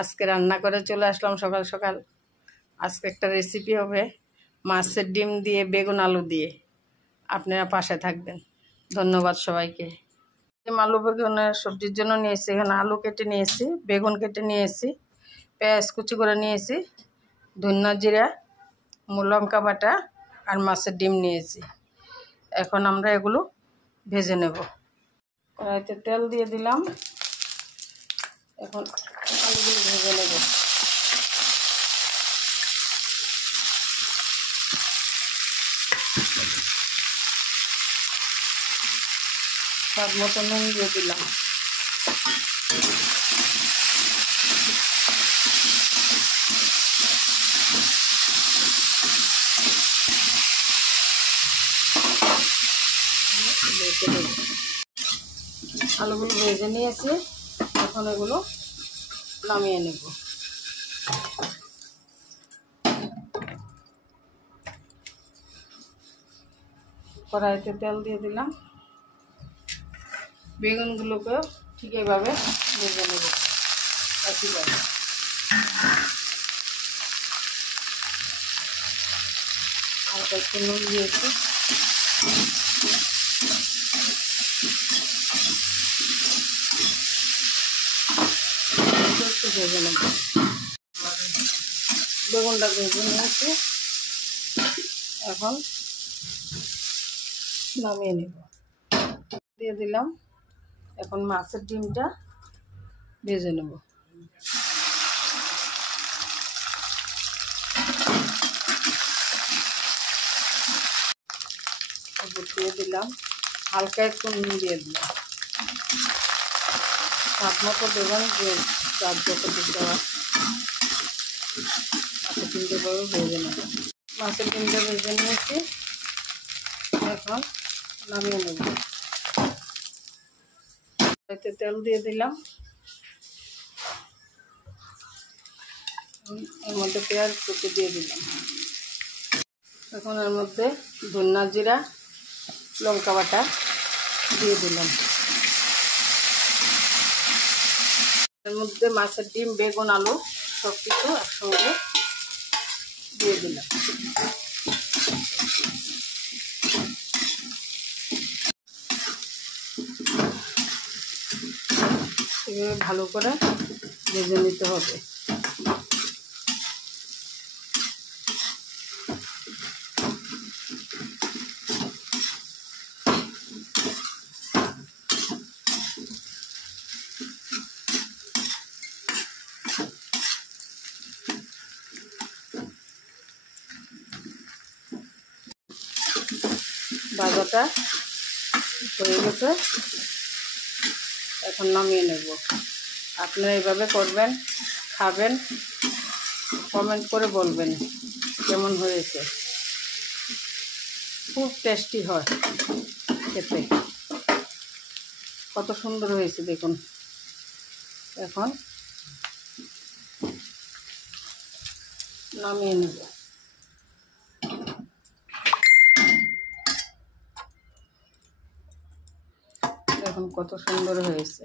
আজকে রান্না করে চলে আসলাম সকাল সকাল। আজকে একটা রেসিপি হবে মাছের ডিম দিয়ে বেগুন আলু দিয়ে। আপনারা পাশে থাকবেন। ধন্যবাদ সবাইকে। আলু বেগুনের সবজির জন্য নিয়েছি, এখানে আলু কেটে নিয়েছি, বেগুন কেটে নিয়েছি, পেঁয়াজ কুচি করে নিয়েছি, ধনিয়া জিরা, লঙ্কা বাটা আর মাছের ডিম নিয়েছি। এখন আমরা এগুলো ভেজে নেব। কড়াইতে তেল দিয়ে দিলাম। এখন আলুগুলো ভেজে নেব। স্বাদ মতো নুন দিয়ে দিলাম। আলুগুলো ভেজে নিয়েছি, এখন এগুলো নামিয়ে নেব। কড়াইতে তেল দিয়ে দিলাম। বেগুনগুলোকেও ঠিক এইভাবে ভেজে নেব একইভাবে। হালকা একটু নুন দিয়েছি। একটু ভেজে নেব। বেগুনটা ভেজে নিয়েছি, এখন নামিয়ে নেব। দিয়ে দিলাম। এখন মাছের ডিমটা ভেজে নেব। দিয়ে দিলাম, হালকা একটু নুন দিয়ে দিলাম। স্বাদ মতো দেবেন, যে যার যতটুকু দেওয়া। মাছের ডিমটা করে ভেজে নেব। মাছের ডিমটা ভেজে নিয়েছি, এখন নামিয়ে নেব। এতে তেল দিয়ে দিলাম। এর মধ্যে পেঁয়াজ কুচি দিয়ে দিলাম। এখন এর মধ্যে ধনিয়া জিরা লঙ্কা বাটা দিয়ে দিলাম। এর মধ্যে মাছের ডিম বেগুন আলু সব কিছু একসঙ্গে দিয়ে দিলাম। এভাবে ভালো করে ভেজে নিতে হবে। ভাজাটা হয়ে গেছে, এখন নামিয়ে নেব। আপনারা এইভাবে করবেন, খাবেন, কমেন্ট করে বলবেন কেমন হয়েছে। খুব টেস্টি হয় খেতে, কত সুন্দর হয়েছে দেখুন। এখন নামিয়ে নেব। এখন কত সুন্দর হয়েছে।